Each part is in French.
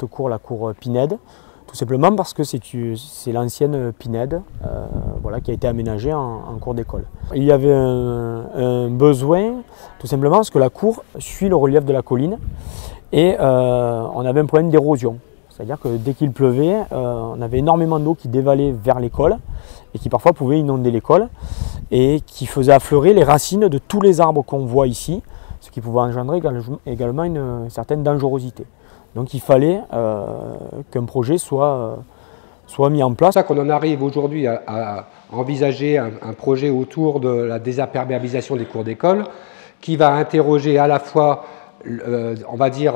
cette cour, la cour Pinède, tout simplement parce que c'est l'ancienne Pinède voilà, qui a été aménagée en cour d'école. Il y avait un besoin, tout simplement parce que la cour suit le relief de la colline et on avait un problème d'érosion. C'est-à-dire que dès qu'il pleuvait, on avait énormément d'eau qui dévalait vers l'école et qui parfois pouvait inonder l'école et qui faisait affleurer les racines de tous les arbres qu'on voit ici, ce qui pouvait engendrer également une certaine dangerosité. Donc il fallait qu'un projet soit mis en place. C'est pour ça qu'on en arrive aujourd'hui à envisager un projet autour de la désimperméabilisation des cours d'école qui va interroger à la fois, on va dire,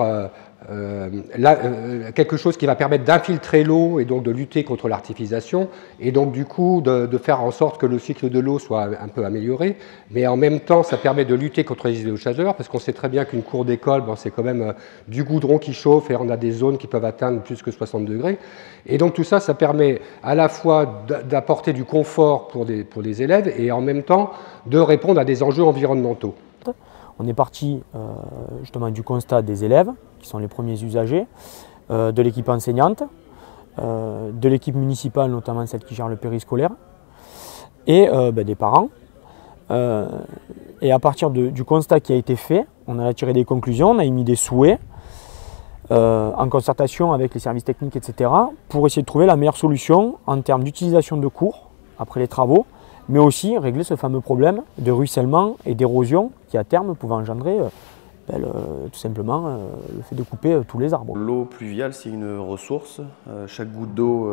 quelque chose qui va permettre d'infiltrer l'eau et donc de lutter contre l'artificialisation et donc du coup de faire en sorte que le cycle de l'eau soit un peu amélioré, mais en même temps ça permet de lutter contre les îlots de chaleur parce qu'on sait très bien qu'une cour d'école, bon, c'est quand même du goudron qui chauffe et on a des zones qui peuvent atteindre plus que 60 degrés et donc tout ça, ça permet à la fois d'apporter du confort pour les élèves et en même temps de répondre à des enjeux environnementaux. On est parti justement du constat des élèves, qui sont les premiers usagers, de l'équipe enseignante, de l'équipe municipale, notamment celle qui gère le périscolaire, et des parents. Et à partir du constat qui a été fait, on a tiré des conclusions, on a émis des souhaits, en concertation avec les services techniques, etc., pour essayer de trouver la meilleure solution en termes d'utilisation de cours après les travaux, mais aussi régler ce fameux problème de ruissellement et d'érosion qui à terme pouvait engendrer tout simplement le fait de couper tous les arbres. L'eau pluviale, c'est une ressource. Chaque goutte d'eau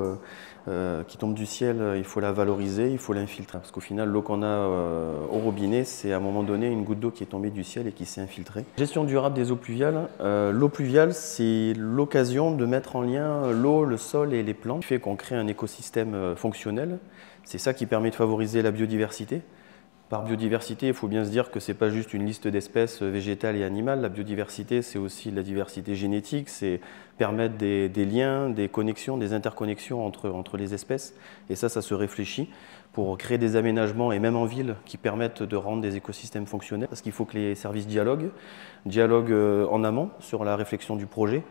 qui tombe du ciel, il faut la valoriser, il faut l'infiltrer. Parce qu'au final, l'eau qu'on a au robinet, c'est à un moment donné une goutte d'eau qui est tombée du ciel et qui s'est infiltrée. Gestion durable des eaux pluviales. L'eau pluviale, c'est l'occasion de mettre en lien l'eau, le sol et les plantes, qui fait qu'on crée un écosystème fonctionnel. C'est ça qui permet de favoriser la biodiversité. Par biodiversité, il faut bien se dire que ce n'est pas juste une liste d'espèces végétales et animales. La biodiversité, c'est aussi la diversité génétique, c'est permettre des liens, des connexions, des interconnexions entre les espèces. Et ça se réfléchit pour créer des aménagements, et même en ville, qui permettent de rendre des écosystèmes fonctionnels. Parce qu'il faut que les services dialoguent en amont sur la réflexion du projet,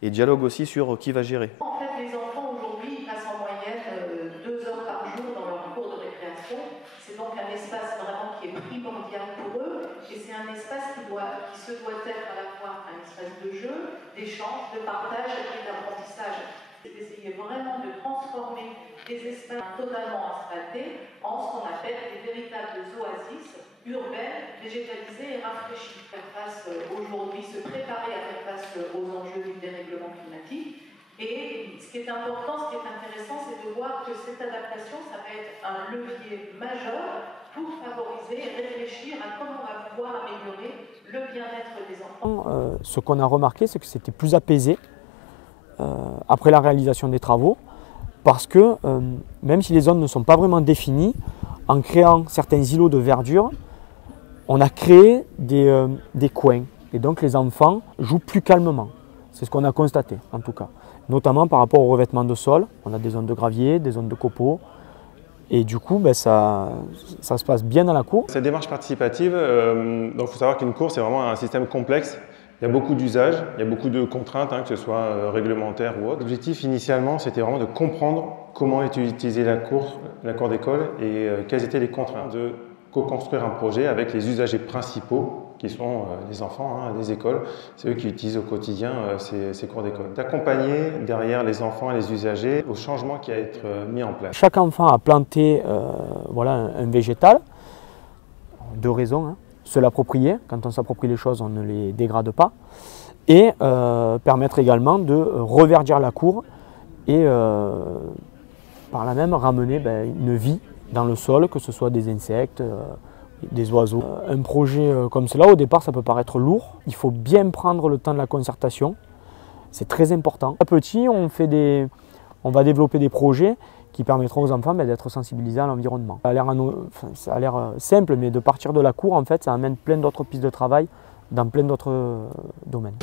et dialoguent aussi sur qui va gérer. En fait, les enfants aujourd'hui passent en moyenne 2 heures par jour dans leur cours de récréation. C'est donc un espace vraiment qui est primordial pour eux et c'est un espace qui se doit être à la fois un espace de jeu, d'échange, de partage et d'apprentissage. C'est d'essayer vraiment de transformer des espaces totalement asphaltés en ce qu'on appelle des véritables oasis urbaines, végétalisées et rafraîchies. Faire face aujourd'hui, se préparer à faire face aux enjeux du dérèglement climatique. Et ce qui est important, ce qui est intéressant, c'est de voir que cette adaptation, ça va être un levier majeur pour favoriser et réfléchir à comment on va pouvoir améliorer le bien-être des enfants. Ce qu'on a remarqué, c'est que c'était plus apaisé après la réalisation des travaux, parce que même si les zones ne sont pas vraiment définies, en créant certains îlots de verdure, on a créé des coins. Et donc les enfants jouent plus calmement. C'est ce qu'on a constaté en tout cas. Notamment par rapport au revêtement de sol. On a des zones de gravier, des zones de copeaux. Et du coup, ça se passe bien dans la cour. Cette démarche participative, donc il faut savoir qu'une cour, c'est vraiment un système complexe. Il y a beaucoup d'usages, il y a beaucoup de contraintes, que ce soit réglementaires ou autres. L'objectif initialement, c'était vraiment de comprendre comment était utilisée la cour d'école et quelles étaient les contraintes. De co-construire un projet avec les usagers principaux qui sont les enfants, les écoles. C'est eux qui utilisent au quotidien ces cours d'école. D'accompagner derrière les enfants et les usagers au changement qui va être mis en place. Chaque enfant a planté un végétal, 2 raisons. Se l'approprier, quand on s'approprie les choses, on ne les dégrade pas, et permettre également de reverdir la cour et par là même ramener une vie dans le sol, que ce soit des insectes, des oiseaux. Un projet comme cela, au départ, ça peut paraître lourd. Il faut bien prendre le temps de la concertation. C'est très important. À petit, on va développer des projets qui permettront aux enfants d'être sensibilisés à l'environnement. Ça a l'air simple, mais de partir de la cour, en fait, ça amène plein d'autres pistes de travail dans plein d'autres domaines.